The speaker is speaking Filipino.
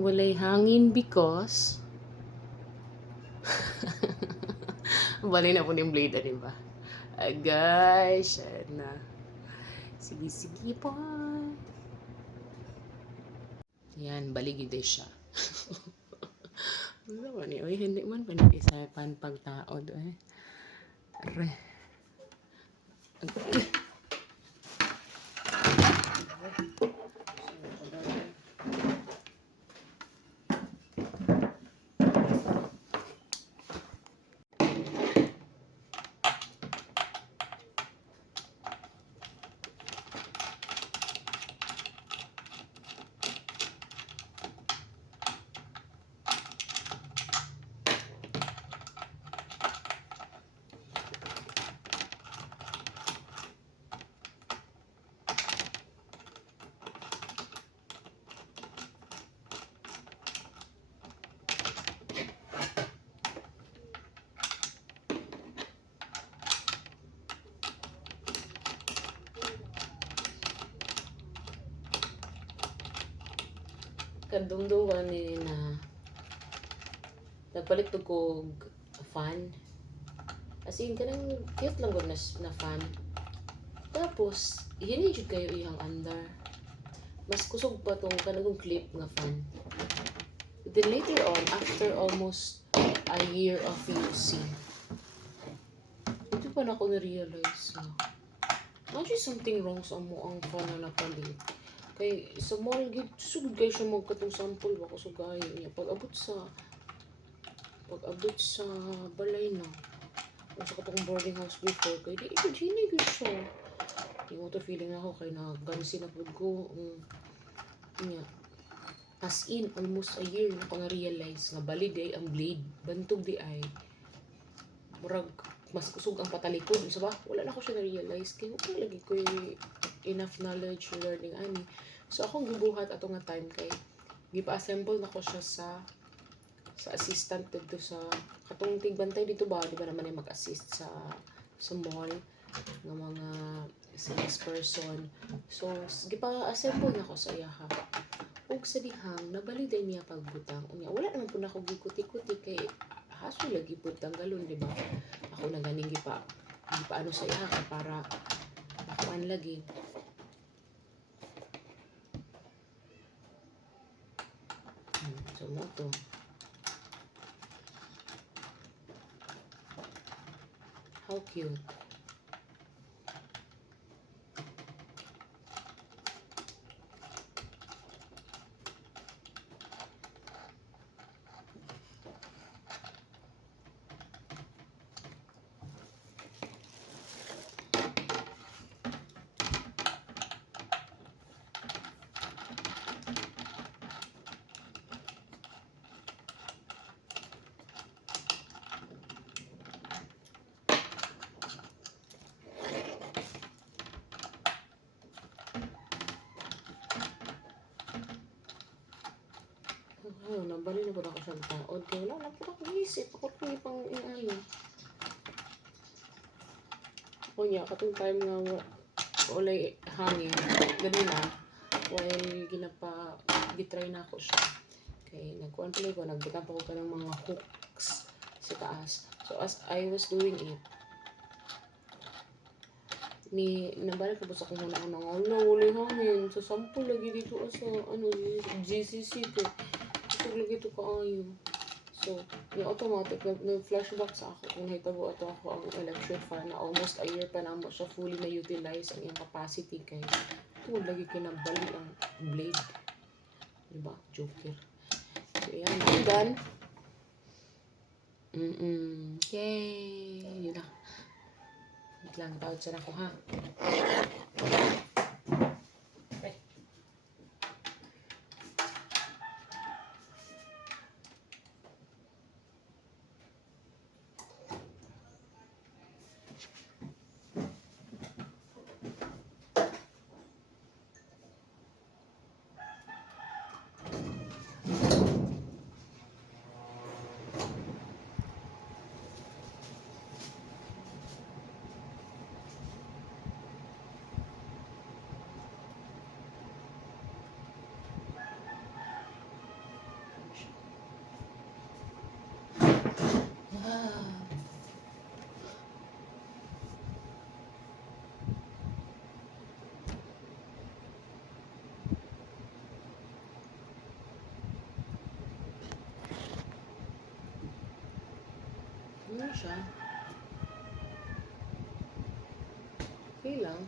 Walay hangin because balay na po yung blade, di ba? Guys, na. Sige po. Yan, baligid siya. Ano naman eh? Uy, hindi man panipisapan pagtaod eh. Are. Kadungdungan ni na nagpalit ko fan. As in, kanang cute lang ko na fan. Tapos, hinidyo kayo iyang under. Mas kusog pa tong kanagong clip nga fan. But then later on, after almost a year of using, ito pa na ako na-realize na actually something wrong sa mo ang fan na napalit. Kay sa mall gid sugod kay siya magkatong sample ba ko sugay niya pag-abot sa balay na o sa katong boarding house before kay di gid hinay gid siya. Yung auto feeling ako kay nagansi na pud ko niya. As in almost a year na ko na-realize nga bali day ang blade bantog di ay murag mas kusog ang patalikod sa ba wala na ko siya na-realize kay wala lagi ko enough knowledge or learning ani. So akong gibuhat ato nga time kay gipa-assemble na ko siya sa assistant dito sa katong tigbantay dito ba di ba naman ay mag-assist sa mall ng mga sales person. So gipa-assemble na ko sa iya ha. Ug sa dihang nabaliday niya pagbutang unya wala naman pud ako gikuti-kuti kay haso lagi pud tanggalon di ba. Ako na ganing gipa ano sa iya ka para makuan lagi. So mo to. How cute. Ayun, nabali na po ako sa taod. Kaya wala na po ako isip. Ako po yung pang inayo. O niya, katong time nga walay hangin. Gano'n na. While gitry na ako siya. Okay, nagkuhan pala ko. Nagbutang pa ko ka ng mga hooks sa taas. So, as I was doing it, nabalik ko po sa kung ano walay hangin. So, sample lagi dito sa, GCC ko. Ito lagi ito kaayo. So, yung automatic, nag-flashback sa ako kung nahitabo ato ako ang electric fan na almost a year pa na mo siya fully na-utilize ang iyong capacity kay ito lagi kinabali ang blade. Diba? Joker. So, yan. I'm done. Yay! Yun na. Wait lang. Tawad siya na ko ha. naman siya. Okay lang.